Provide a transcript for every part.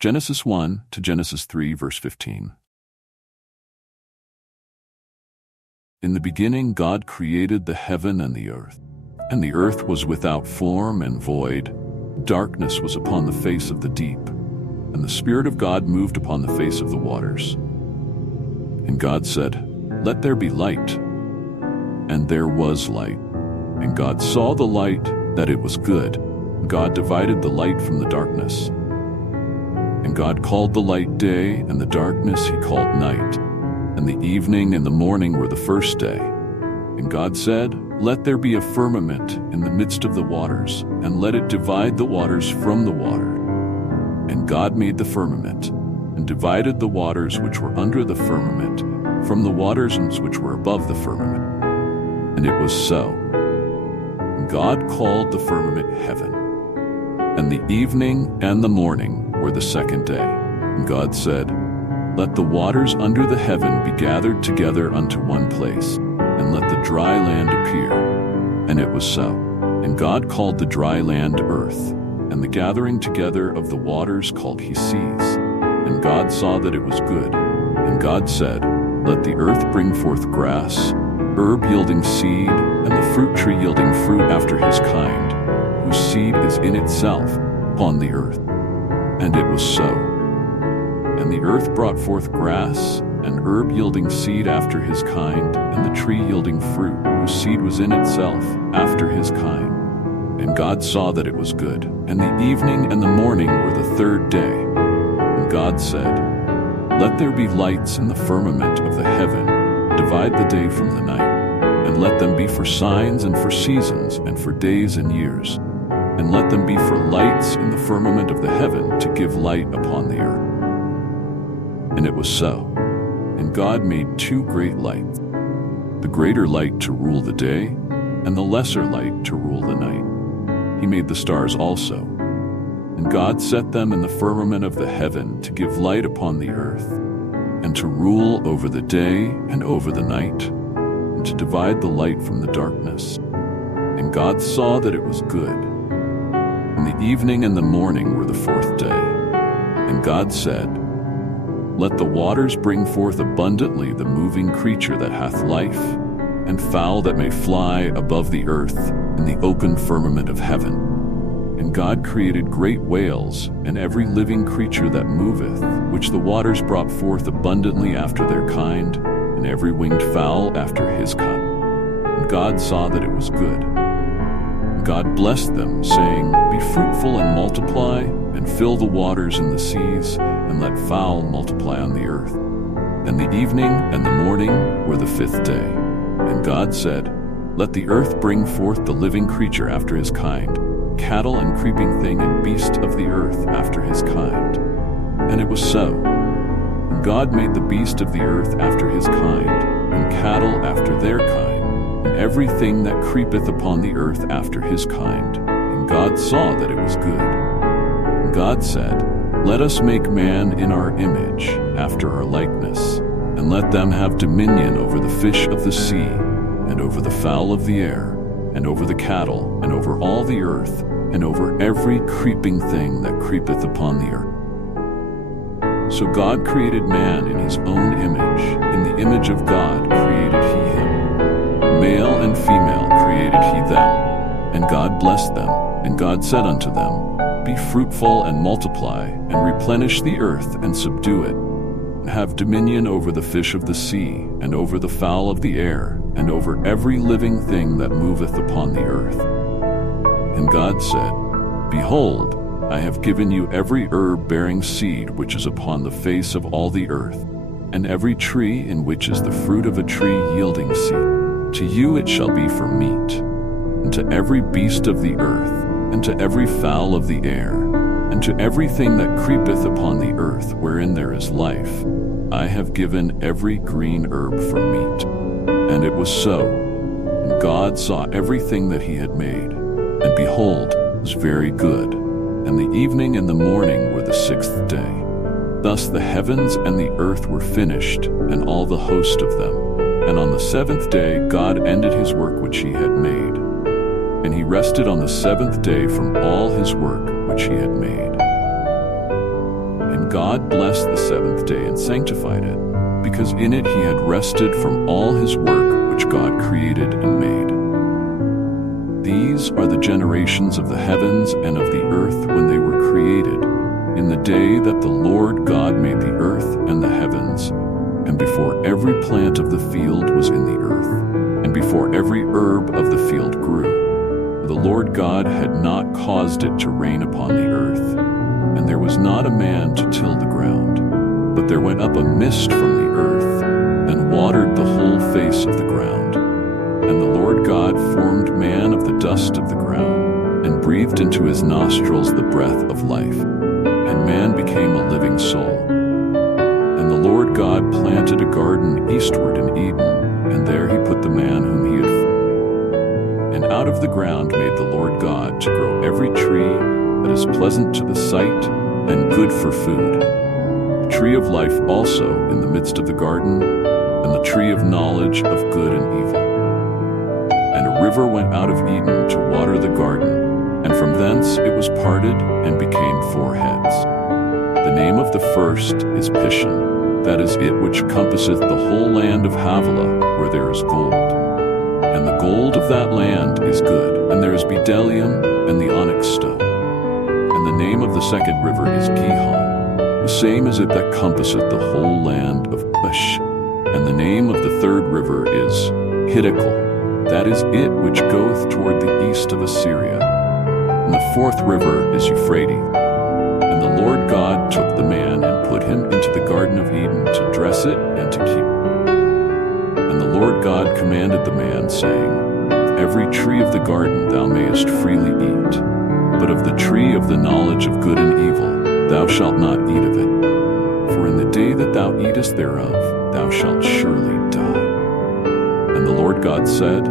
Genesis 1 to Genesis 3, verse 15. In the beginning God created the heaven and the earth was without form and void. Darkness was upon the face of the deep, and the Spirit of God moved upon the face of the waters. And God said, "Let there be light." And there was light. And God saw the light, that it was good. God divided the light from the darkness. And God called the light day, and the darkness he called night. And the evening and the morning were the first day. And God said, "Let there be a firmament in the midst of the waters, and let it divide the waters from the water." And God made the firmament, and divided the waters which were under the firmament from the waters which were above the firmament. And it was so. And God called the firmament heaven. And the evening and the morning were the second day. And God said, "Let the waters under the heaven be gathered together unto one place, and let the dry land appear." And it was so. And God called the dry land earth, and the gathering together of the waters called he seas. And God saw that it was good. And God said, "Let the earth bring forth grass, herb yielding seed, and the fruit tree yielding fruit after his kind, whose seed is in itself upon the earth." And it was so. And the earth brought forth grass, and herb yielding seed after his kind, and the tree yielding fruit, whose seed was in itself after his kind. And God saw that it was good. And the evening and the morning were the third day. And God said, "Let there be lights in the firmament of the heaven, divide the day from the night, and let them be for signs and for seasons and for days and years. And let them be for lights in the firmament of the heaven to give light upon the earth." And it was so. And God made two great lights, the greater light to rule the day, and the lesser light to rule the night. He made the stars also. And God set them in the firmament of the heaven to give light upon the earth, and to rule over the day and over the night, and to divide the light from the darkness. And God saw that it was good. And the evening and the morning were the fourth day. And God said, "Let the waters bring forth abundantly the moving creature that hath life, and fowl that may fly above the earth in the open firmament of heaven." And God created great whales, and every living creature that moveth, which the waters brought forth abundantly after their kind, and every winged fowl after his kind. And God saw that it was good. And God blessed them, saying, "Be fruitful and multiply, and fill the waters in the seas, and let fowl multiply on the earth." And the evening and the morning were the fifth day. And God said, "Let the earth bring forth the living creature after his kind, cattle and creeping thing and beast of the earth after his kind." And it was so. And God made the beast of the earth after his kind, and cattle after their kind, and everything that creepeth upon the earth after his kind. And God saw that it was good. And God said, "Let us make man in our image, after our likeness, and let them have dominion over the fish of the sea, and over the fowl of the air, and over the cattle, and over all the earth, and over every creeping thing that creepeth upon the earth." So God created man in his own image. In the image of God created he him. Male and female created he them. And God blessed them. And God said unto them, "Be fruitful and multiply, and replenish the earth, and subdue it. And have dominion over the fish of the sea, and over the fowl of the air, and over every living thing that moveth upon the earth." And God said, "Behold, I have given you every herb bearing seed which is upon the face of all the earth, and every tree in which is the fruit of a tree yielding seed. To you it shall be for meat, and to every beast of the earth, and to every fowl of the air, and to everything that creepeth upon the earth wherein there is life, I have given every green herb for meat." And it was so. And God saw everything that he had made, and behold, it was very good. And the evening and the morning were the sixth day. Thus the heavens and the earth were finished, and all the host of them. And on the seventh day God ended his work which he had made. And he rested on the seventh day from all his work which he had made. And God blessed the seventh day and sanctified it, because in it he had rested from all his work which God created and made. These are the generations of the heavens and of the earth when they were created, in the day that the Lord God made the earth and the heavens, and before every plant of the field was in the earth, and before every herb of the field grew. The Lord God had not caused it to rain upon the earth, and there was not a man to till the ground. But there went up a mist from the earth, and watered the whole face of the ground. And the Lord God formed man of the dust of the ground, and breathed into his nostrils the breath of life, and man became a living soul. And the Lord God planted a garden eastward in Eden, and there he put the man whom he had formed. And out of the ground made the Lord God to grow every tree that is pleasant to the sight and good for food, the tree of life also in the midst of the garden, and the tree of knowledge of good and evil. And a river went out of Eden to water the garden, and from thence it was parted and became four heads. The name of the first is Pishon, that is it which compasseth the whole land of Havilah, where there is gold. And the gold of that land is good, and there is bdellium and the onyx stone. And the name of the second river is Gihon, the same is it that compasseth the whole land of Cush. And the name of the third river is Hiddekel, that is it which goeth toward the east of Assyria. And the fourth river is Euphrates. And the Lord God took the man and put him into the garden of Eden to dress it and to keep it. And the Lord God commanded the man, saying, Every tree of the garden thou mayest freely eat, but of the tree of the knowledge of good and evil thou shalt not eat of it. For in the day that thou eatest thereof thou shalt surely die. And the Lord God said,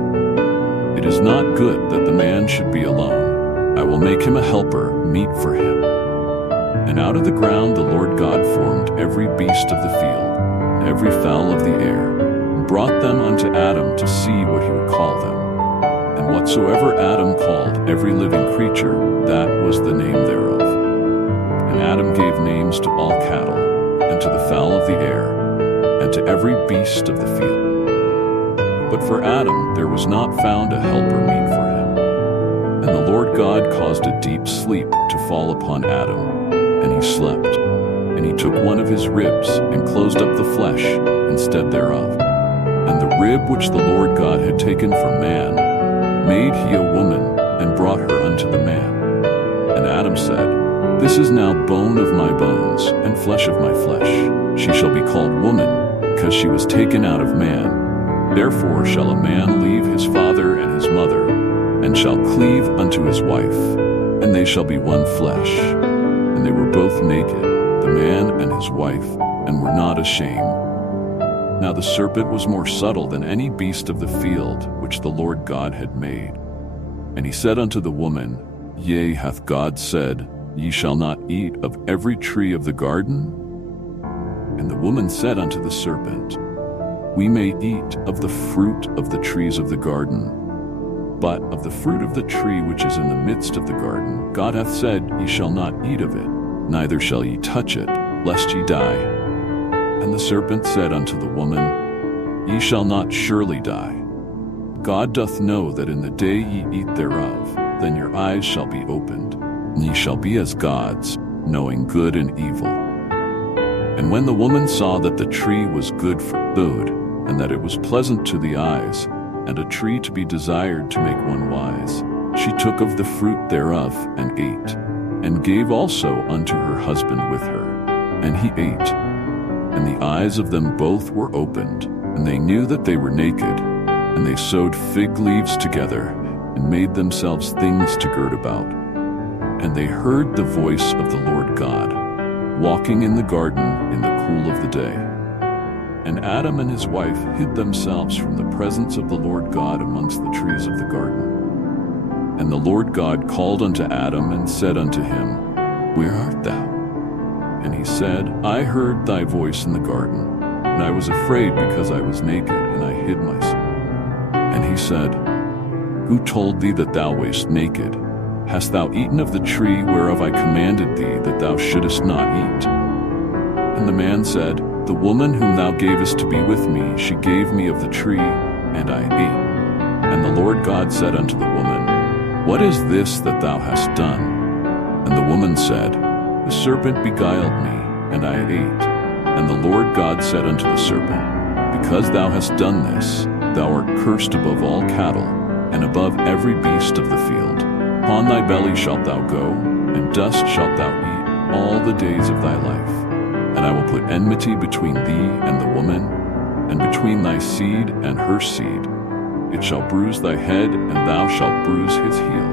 It is not good that the man should be alone. I will make him a helper meet for him. And out of the ground the Lord God formed every beast of the field, and every fowl of the air, and brought them unto Adam to see what he would call them. And whatsoever Adam called every living creature, that was the name thereof. And Adam gave names to all cattle, and to the fowl of the air, and to every beast of the field. But for Adam there was not found a helper meet for him. And the Lord God caused a deep sleep to fall upon Adam, and he slept. And he took one of his ribs, and closed up the flesh instead thereof. And the rib which the Lord God had taken from man, made he a woman, and brought her unto the man. And Adam said, This is now bone of my bones, and flesh of my flesh. She shall be called woman, because she was taken out of man. Therefore shall a man leave his father and his mother, and shall cleave unto his wife, and they shall be one flesh. And they were both naked, the man and his wife, and were not ashamed. Now the serpent was more subtle than any beast of the field which the Lord God had made. And he said unto the woman, Yea, hath God said, Ye shall not eat of every tree of the garden? And the woman said unto the serpent, We may eat of the fruit of the trees of the garden, but of the fruit of the tree which is in the midst of the garden, God hath said, Ye shall not eat of it, neither shall ye touch it, lest ye die. And the serpent said unto the woman, Ye shall not surely die. God doth know that in the day ye eat thereof, then your eyes shall be opened, and ye shall be as gods, knowing good and evil. And when the woman saw that the tree was good for food, and that it was pleasant to the eyes, and a tree to be desired to make one wise, she took of the fruit thereof, and ate, and gave also unto her husband with her, and he ate. And the eyes of them both were opened, and they knew that they were naked. And they sewed fig leaves together, and made themselves things to gird about. And they heard the voice of the Lord God, walking in the garden in the cool of the day. And Adam and his wife hid themselves from the presence of the Lord God amongst the trees of the garden. And the Lord God called unto Adam, and said unto him, Where art thou? And he said, I heard thy voice in the garden, and I was afraid because I was naked, and I hid myself. And he said, Who told thee that thou wast naked? Hast thou eaten of the tree whereof I commanded thee that thou shouldest not eat? And the man said, The woman whom thou gavest to be with me, she gave me of the tree, and I ate. And the Lord God said unto the woman, What is this that thou hast done? And the woman said, The serpent beguiled me, and I ate. And the Lord God said unto the serpent, Because thou hast done this, thou art cursed above all cattle, and above every beast of the field. Upon thy belly shalt thou go, and dust shalt thou eat all the days of thy life. And I will put enmity between thee and the woman, and between thy seed and her seed. It shall bruise thy head, and thou shalt bruise his heel.